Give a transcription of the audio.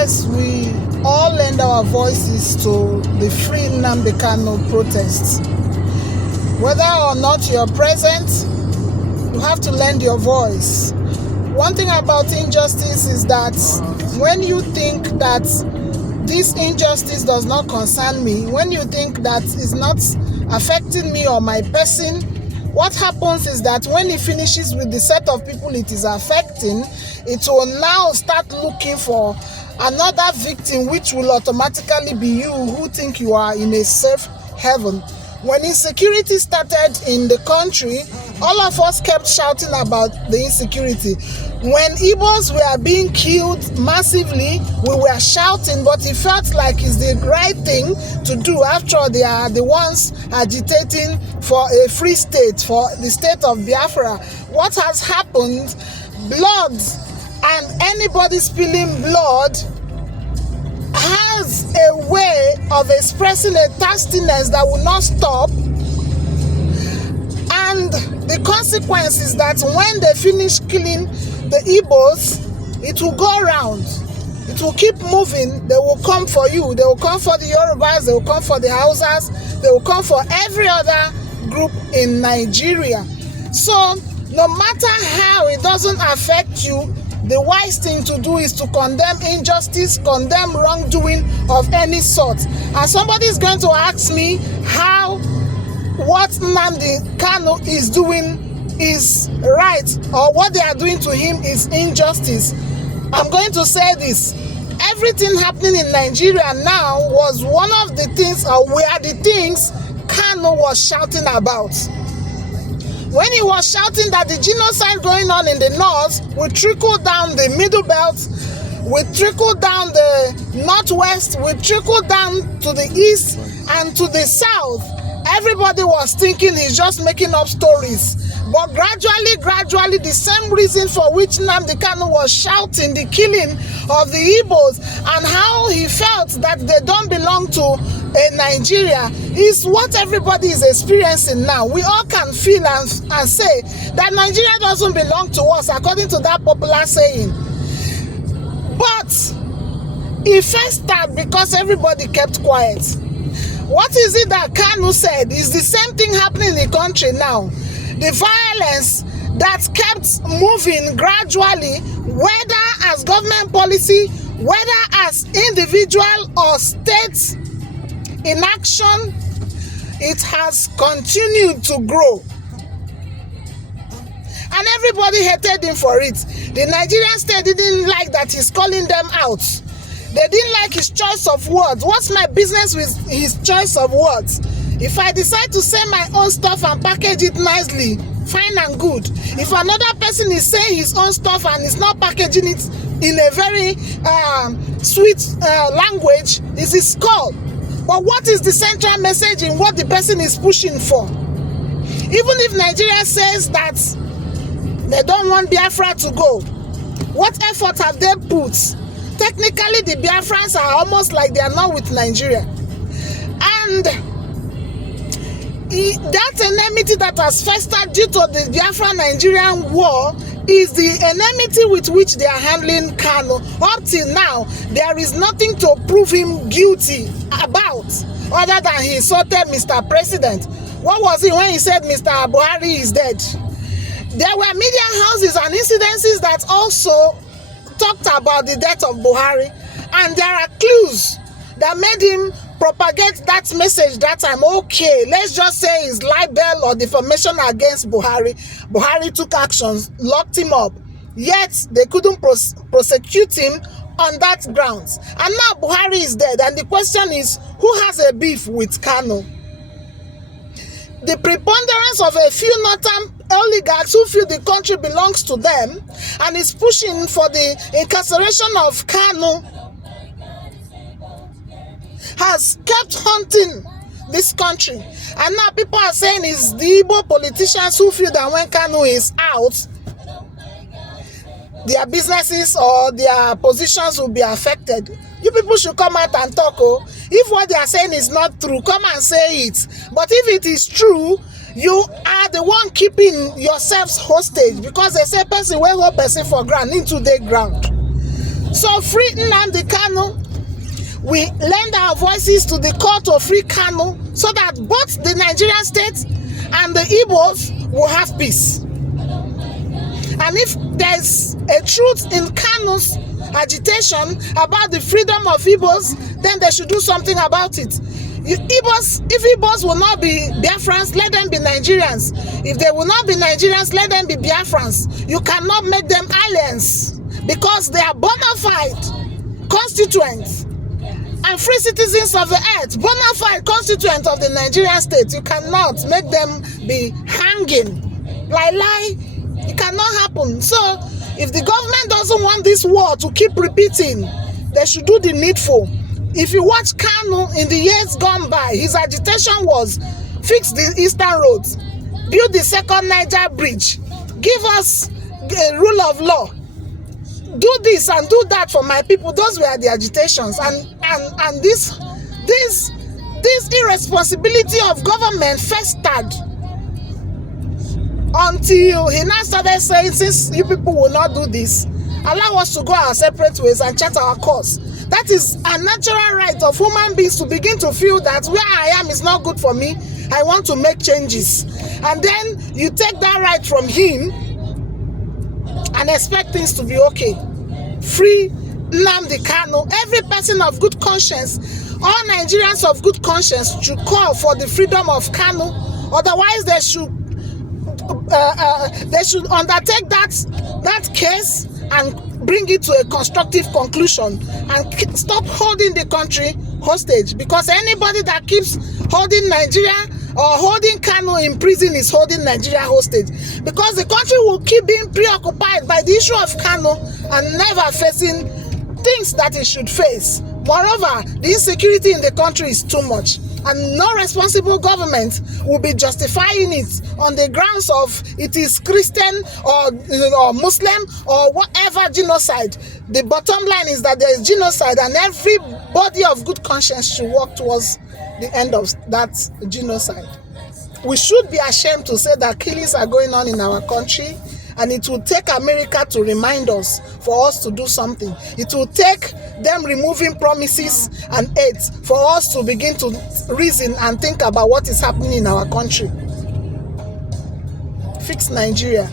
Yes, we all lend our voices to the Free Nnamdi Kanu protests. Whether or not you're present, you have to lend your voice. One thing about injustice is that when you think that this injustice does not concern me, when you think that it's not affecting me or my person, what happens is that when it finishes with the set of people it is affecting, it will now start looking for another victim, which will automatically be you, who think you are in a safe haven. When insecurity started in the country, all of us kept shouting about the insecurity. When Igbos were being killed massively, we were shouting, but it felt like it's the right thing to do. After all, they are the ones agitating for a free state, for the state of Biafra. What has happened? Blood, and anybody spilling blood has a way of expressing a thirstiness that will not stop. And the consequence is that when they finish killing the Igbos, it will go around. It will keep moving. They will come for you. They will come for the Yorubas. They will come for the Hausas. They will come for every other group in Nigeria. So no matter how it doesn't affect you, the wise thing to do is to condemn injustice, condemn wrongdoing of any sort. And somebody is going to ask me how what Nnamdi Kanu is doing is right, or what they are doing to him is injustice. I'm going to say this. Everything happening in Nigeria now was one of the things, or were the things Kanu was shouting about. When he was shouting that the genocide going on in the north will trickle down the middle belt, will trickle down the northwest, will trickle down to the east and to the south, everybody was thinking he's just making up stories. But gradually, the same reason for which Nnamdi Kanu was shouting the killing of the Igbos and how he felt that they don't belong to Nigeria is what everybody is experiencing now. We all can feel and say that Nigeria doesn't belong to us, according to that popular saying. But it first started because everybody kept quiet. What is it that Kanu said is the same thing happening in the country now. The violence that kept moving gradually, whether as government policy, whether as individual or state inaction, it has continued to grow. And everybody hated him for it. The Nigerian state didn't like that he's calling them out. They didn't like his choice of words. What's my business with his choice of words? If I decide to say my own stuff and package it nicely, fine and good. If another person is saying his own stuff and is not packaging it in a very sweet language, it's his call. But what is the central message in what the person is pushing for? Even if Nigeria says that they don't want Biafra to go, what effort have they put? Technically, the Biafrans are almost like they are not with Nigeria. And that enmity that has festered due to the Biafra-Nigerian war is the enmity with which they are handling Kanu. Up till now, there is nothing to prove him guilty about, other than he insulted Mr. President. What was it when he said Mr. Buhari is dead? There were media houses and incidences that also talked about the death of Buhari, and there are clues that made him propagate that message that time. Okay, let's just say it's libel or defamation against Buhari. Buhari took actions, locked him up, yet they couldn't prosecute him on that grounds. And now Buhari is dead, and the question is, who has a beef with Kanu? The preponderance of a few northern oligarchs who feel the country belongs to them and is pushing for the incarceration of Kanu has kept haunting this country. And now people are saying it's the Igbo politicians who feel that when Kanu is out, their businesses or their positions will be affected. You people should come out and talk. Oh, if what they are saying is not true, come and say it. But if it is true, you are the one keeping yourselves hostage, because they say person will hold person for ground into the ground. So free Nnamdi Kanu. We lend our voices to the call to free Kanu so that both the Nigerian state and the Igbos will have peace. And if there's a truth in Kanu's agitation about the freedom of Igbos, then they should do something about it. If Igbos will not be Biafrans, let them be Nigerians. If they will not be Nigerians, let them be Biafrans. You cannot make them aliens because they are bona fide constituents and free citizens of the earth, bona fide constituents of the Nigerian state. You cannot make them be hanging. Lie. It cannot happen. So if the government doesn't want this war to keep repeating, they should do the needful. If you watch Kanu in the years gone by, his agitation was fix the eastern roads, build the second Niger bridge, give us a rule of law, do this and do that for my people. Those were the agitations. And this irresponsibility of government festered until he now started saying, since you people will not do this, allow us to go our separate ways and chart our course. That is a natural right of human beings to begin to feel that where I am is not good for me. I want to make changes. And then you take that right from him and expect things to be okay. Free Nnamdi Kanu. Every person of good conscience, all Nigerians of good conscience should call for the freedom of Kanu. Otherwise, they should undertake that case and bring it to a constructive conclusion and stop holding the country hostage, because anybody that keeps holding Nigeria or holding Kanu in prison is holding Nigeria hostage, because the country will keep being preoccupied by the issue of Kanu and never facing things that it should face. Moreover, the insecurity in the country is too much, and no responsible government will be justifying it on the grounds of it is Christian or Muslim or whatever genocide. The bottom line is that there is genocide, and everybody of good conscience should work towards the end of that genocide. We should be ashamed to say that killings are going on in our country, and it will take America to remind us for us to do something. It will take them removing promises and aids for us to begin to reason and think about what is happening in our country. Fix Nigeria.